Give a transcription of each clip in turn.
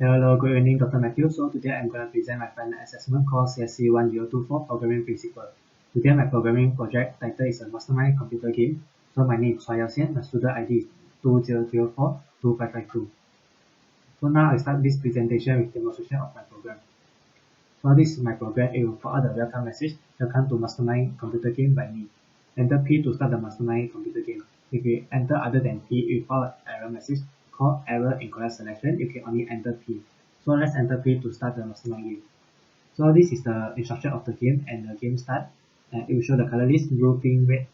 Hello, good evening, Dr. Matthew. So today I'm going to present my final assessment called CSC 1024 Programming Principle. Today my programming project title is a Mastermind Computer Game. So my name is Chua Yao Xian, my student ID is 20042552. So now I start this presentation with demonstration of my program. So this is my program. It will follow the welcome message. Welcome to Mastermind Computer Game by me. Enter P to start the Mastermind Computer Game. If you enter other than P, it will follow error message called error incorrect selection. You can only enter P. So let's enter P to start the Mastermind game. So this is the instruction of the game and the game start. And it will show the color list: blue, pink, red,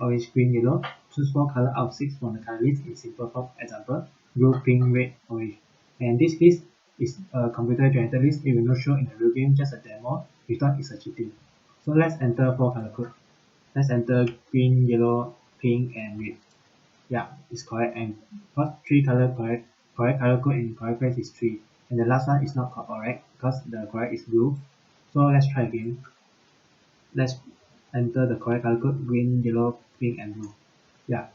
orange, green, yellow. Choose 4 color out of 6 from the color list in simple form. Example: blue, pink, red, orange. And this list is a computer generated list. It will not show in the real game, just a demo. We thought it's a cheating. So let's enter 4 color code. Let's enter green, yellow, pink, and red. Yeah, it's correct. And first 3 color correct color code in correct place is 3. And the last one is not correct because the correct is blue. So let's try again. Let's enter the correct color code: green, yellow, pink, and blue. Yeah,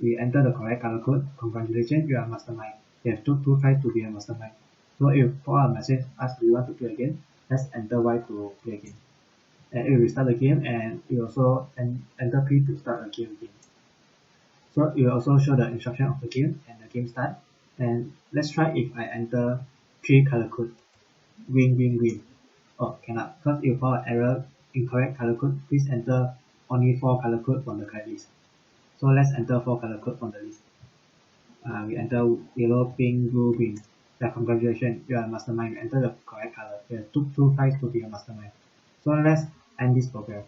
we enter the correct color code. Congratulations, you are mastermind. You have took 2 tries to be a mastermind. So if for a message ask do you want to play again, let's enter Y to play again. And it will start the game, and you also enter P to start the game again. So it will also show the instruction of the game and the game start. And let's try if I enter 3 color code: green, green, green. Oh, cannot, because it will follow error incorrect color code. Please enter only 4 color code from the color list. So let's enter 4 color code from the list. We enter yellow, pink, blue, green. Yeah, congratulations, you are a mastermind. You enter the correct color. You took 2 tries to be a mastermind. So let's end this program.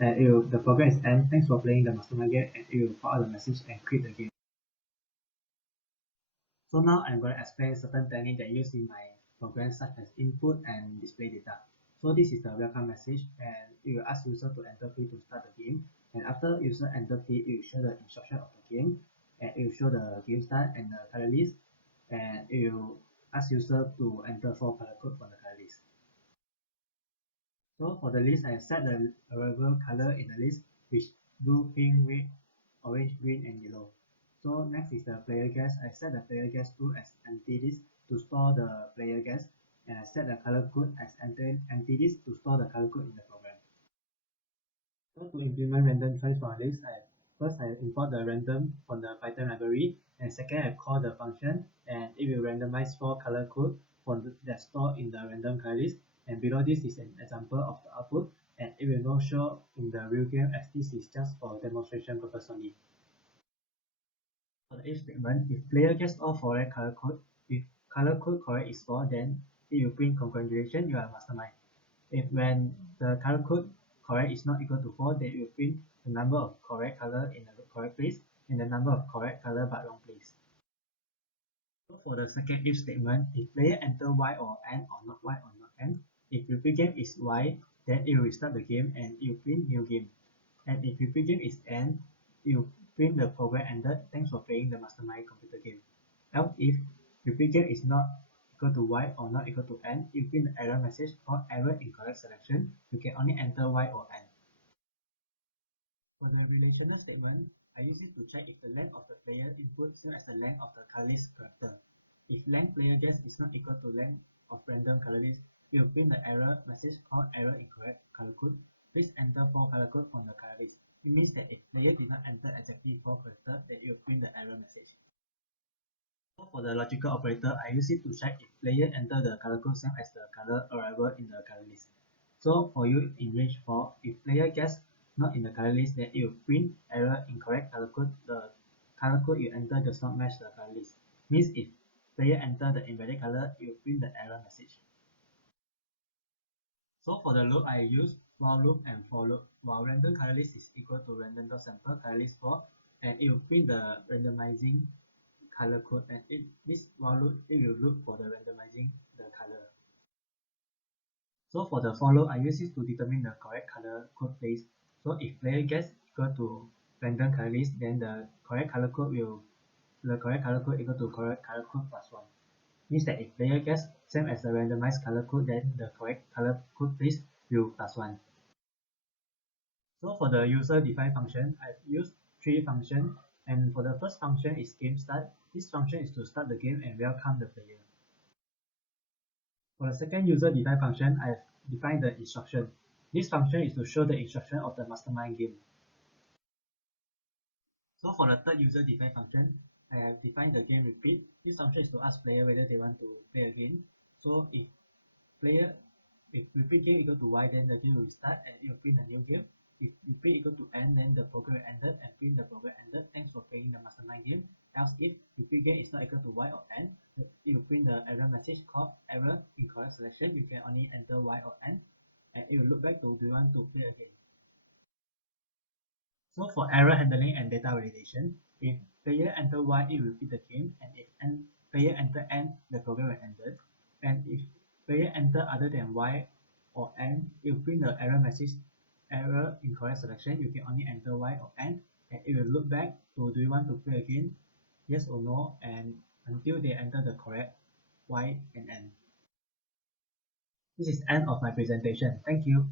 And the program is end. Thanks for playing the mastermind game, and it will follow the message and quit the game. So now I'm going to explain certain techniques that I use in my program, such as input and display data. So this is the welcome message, and it will ask user to enter P to start the game. And after user enter P, it will show the instruction of the game, and it will show the game start and the color list, and it will ask user to enter 4 color code from the color list. So for the list, I set the variable color in the list, which blue, pink, red, orange, green, and yellow. So next is the player guess. I set the player guess to as empty list to store the player guess, and I set the color code as empty list to store the color code in the program. So to implement random choice from a list, I import the random from the Python library, and second I call the function, and it will randomize 4 color code that stored in the random color list. And below this is an example of the output, and it will not show in the real game as this is just for demonstration purpose only. For the if statement, if player gets all 4 color code, if color code correct is 4, then it will print congratulations, you are a mastermind. If when the color code correct is not equal to 4, then it will print the number of correct color in the correct place and the number of correct color but wrong place. So for the second if statement, if player enter Y or N or not Y or not N, if repeat game is Y, then it will restart the game and it will print new game. And if repeat game is N, it will print the program ended. Thanks for playing the mastermind computer game. Else if repeat game is not equal to Y or not equal to N, it will print the error message called error incorrect selection. You can only enter Y or N. For the relational statement, I use it to check if the length of the player input same as the length of the color list character. If length player guess is not equal to length of random color list, it will print the error message called error incorrect color code. Please enter 4 color code from the color list. It means that if player did not enter exactly 4 characters, then it will print the error message. So for the logical operator, I use it to check if player enter the color code same as the color arrival in the color list. So for you in range 4, if player guess not in the color list, then it will print error incorrect color code. The color code you enter does not match the color list. Means if player enter the invalid color, it will print the error message. So for the loop, I use while loop and for loop. While random color list is equal to random.sample color list 4, and it will print the randomizing color code, and this while loop it will look for the randomizing the color. So for the for loop, I use it to determine the correct color code place. So if player guess equal to random color list, then the correct color code equal to correct color code plus 1. Means that if player guess same as the randomized color code, then the correct color code place will plus 1. So for the user defined function, I've used 3 functions, and for the first function is game start. This function is to start the game and welcome the player. For the second user-defined function, I have defined the instruction. This function is to show the instruction of the mastermind game. So for the third user-defined function, I have defined the game repeat. This function is to ask player whether they want to play again. So if repeat game equal to y, then the game will start and it will print a new game. If repeat equal to n, then the program will ended and print the program ended. Thanks for playing the mastermind game. Else if repeat game is not equal to y or n, it will print the error message called error incorrect selection. You can only enter y or n, and it will look back to do you want to play again. So for error handling and data validation, if player enter y, it will repeat the game, and if player enter n, the program will ended. And if player enter other than y or n, it will print the error message error incorrect selection. You can only enter y or n, and it will look back to do you want to play again, yes or no, and until they enter the correct y and n. This is end of my presentation. Thank you.